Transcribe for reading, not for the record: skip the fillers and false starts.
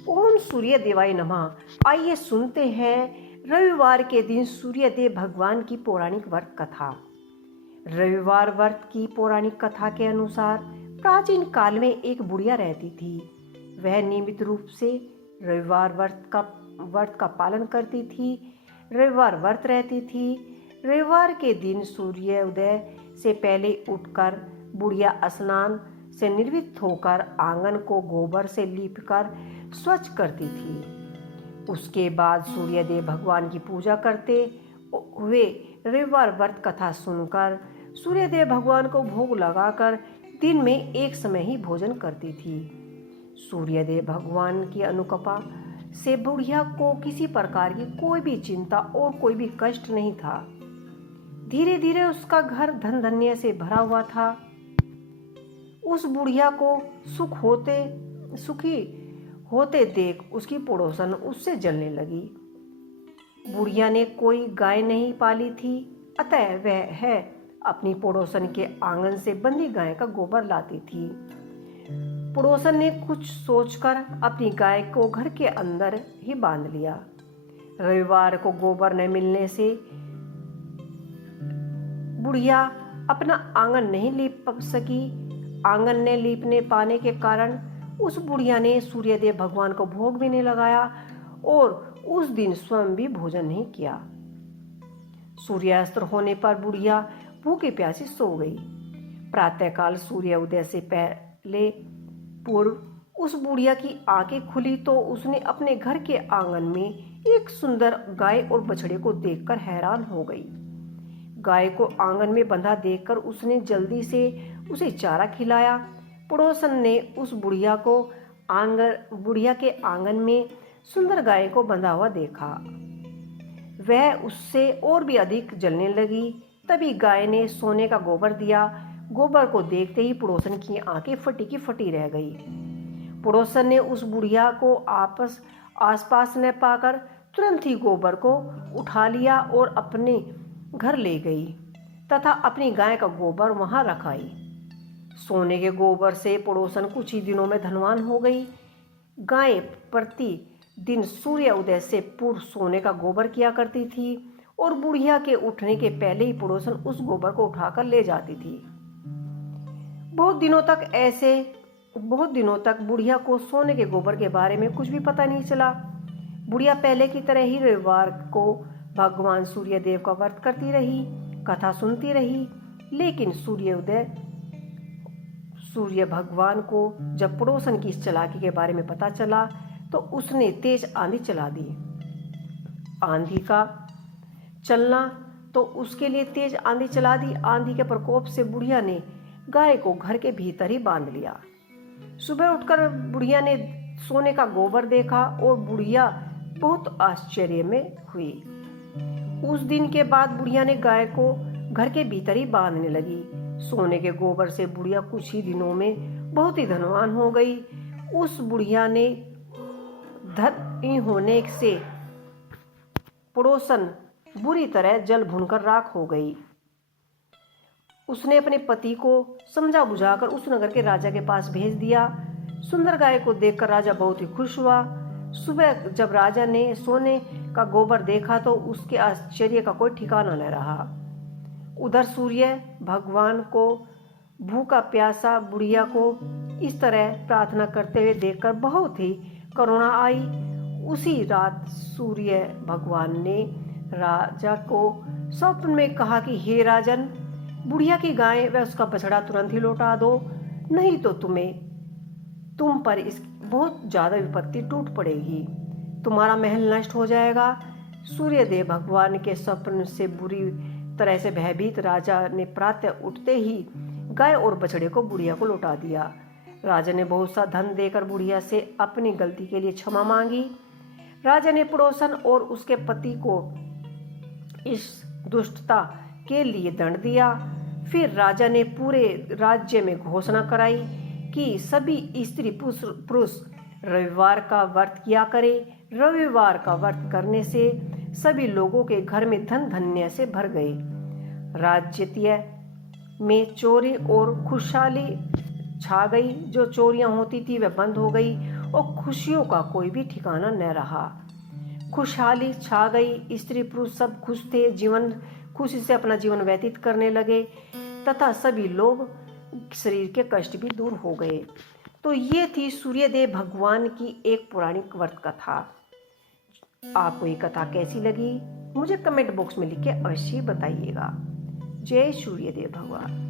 ओम सूर्य देवाय नमः। आइए सुनते हैं रविवार के दिन सूर्यदेव भगवान की पौराणिक व्रत कथा। रविवार व्रत की पौराणिक कथा के अनुसार प्राचीन काल में एक बुढ़िया रहती थी। वह नियमित रूप से रविवार व्रत का पालन करती थी। रविवार व्रत रहती थी। रविवार के दिन सूर्योदय से पहले उठकर बुढ़िया स्नान से निर्वृत्त होकर आंगन को गोबर से लीपकर स्वच्छ करती थी। उसके बाद सूर्यदेव भगवान की पूजा करते हुए रविवार व्रत कथा सुनकर सूर्यदेव भगवान को भोग लगाकर दिन में एक समय ही भोजन करती थी। सूर्यदेव भगवान की अनुकंपा से बुढ़िया को किसी प्रकार की कोई भी चिंता और कोई भी कष्ट नहीं था। धीरे धीरे उसका घर धन धान्य से भरा हुआ था। उस बुढ़िया को सुखी होते देख उसकी पड़ोसन उससे जलने लगी। बुढ़िया ने कोई गाय नहीं पाली थी, अतः वह अपनी पड़ोसन के आंगन से बंधी गाय का गोबर लाती थी। पड़ोसन ने कुछ सोचकर अपनी गाय को घर के अंदर ही बांध लिया। रविवार को गोबर न मिलने से बुढ़िया अपना आंगन नहीं लीप सकी। आंगन ने लीपने पाने के कारण उस बुढ़िया ने सूर्यदेव भगवान को भोग भी नहीं लगाया और उस दिन स्वयं भी भोजन नहीं किया। सूर्यास्त होने पर बुढ़िया भूखी प्यासी सो गई। प्रातःकाल सूर्योदय से पहले पूर्व उस बुढ़िया की आंखें खुली तो उसने अपने घर के आंगन में एक सुंदर गाय और बछड़े को देखकर हैरान हो गई। गाय को आंगन में बंधा देखकर उसने जल्दी से उसे चारा खिलाया। पड़ोसन ने उस बुढ़िया के आंगन में सुंदर गाय को बंधा हुआ देखा। वह उससे और भी अधिक जलने लगी। तभी गाय ने सोने का गोबर दिया। गोबर को देखते ही पड़ोसन की आंखें फटी की फटी रह गई। पड़ोसन ने उस बुढ़िया को आसपास न पाकर तुरंत ही गोबर को उठा लिया और अपने घर ले गई तथा अपनी गाय का गोबर वहां रखाई। सोने के गोबर से पड़ोसन कुछ ही दिनों में धनवान हो गई। गाय प्रति दिन सूर्य उदय से पूर्व सोने का गोबर किया करती थी और बुढ़िया के उठने के पहले ही पड़ोसन उस गोबर को उठाकर ले जाती थी। बहुत दिनों तक बुढ़िया को सोने के गोबर के बारे में कुछ भी पता नहीं चला। बुढ़िया पहले की तरह ही रविवार को भगवान सूर्यदेव का व्रत करती रही, कथा सुनती रही। लेकिन सूर्य भगवान को जब पड़ोसन की इस चालाकी के बारे में पता चला तो उसने तेज आंधी चला दी। आंधी का चलना तो उसके लिए तेज आंधी चला दी। आंधी के प्रकोप से बुढ़िया ने गाय को घर के भीतर ही बांध लिया। सुबह उठकर बुढ़िया ने सोने का गोबर देखा और बुढ़िया बहुत आश्चर्य में हुई। उस दिन के बाद बुढ़िया ने गाय को घर के भीतर ही बांधने लगी। सोने के गोबर से बुढ़िया कुछ ही दिनों में बहुत ही धनवान हो गई। उस बुढ़िया ने धनी होने से पड़ोसन बुरी तरह जल भुनकर राख हो गई। उसने अपने पति को समझा बुझाकर उस नगर के राजा के पास भेज दिया। सुंदर गाय को देखकर राजा बहुत ही खुश हुआ। सुबह जब राजा ने सोने का गोबर देखा तो उसके आश्चर्य का कोई ठिकाना न रहा। उधर सूर्य भगवान को भूखा प्यासा बुढ़िया को इस तरह प्रार्थना करते हुए देखकर बहुत ही करुणा आई। उसी रात सूर्य भगवान ने राजा को स्वप्न में कहा कि हे राजन, बुढ़िया की गाय व उसका बछड़ा तुरंत ही लौटा दो, नहीं तो तुम पर इस बहुत ज्यादा विपत्ति टूट पड़ेगी, तुम्हारा महल नष्ट हो जाएगा। सूर्यदेव भगवान के स्वप्न से बुरी तरह से भयभीत राजा ने प्रातः उठते ही गाय और बछड़े को बुढ़िया को लौटा दिया। राजा ने बहुत सा धन देकर बुढ़िया से अपनी गलती के लिए क्षमा मांगी। राजा ने पड़ोसन और उसके पति को इस दुष्टता के लिए दंड दिया। फिर राजा ने पूरे राज्य में घोषणा कराई कि सभी स्त्री पुरुष रविवार का व्रत किया करें। रविवार का व्रत करने से सभी लोगों के घर में धन धान्य से भर गए। राज्य में चोरी और खुशहाली छा गई। जो चोरियां होती थी वह बंद हो गई और खुशियों का कोई भी ठिकाना न रहा। खुशहाली छा गई, स्त्री पुरुष सब खुश थे, जीवन खुशी से अपना जीवन व्यतीत करने लगे तथा सभी लोग शरीर के कष्ट भी दूर हो गए। तो ये थी सूर्यदेव भगवान की एक पौराणिक व्रत कथा। आपको ये कथा कैसी लगी मुझे कमेंट बॉक्स में लिख के अवश्य बताइएगा। जय सूर्यदेव भगवान।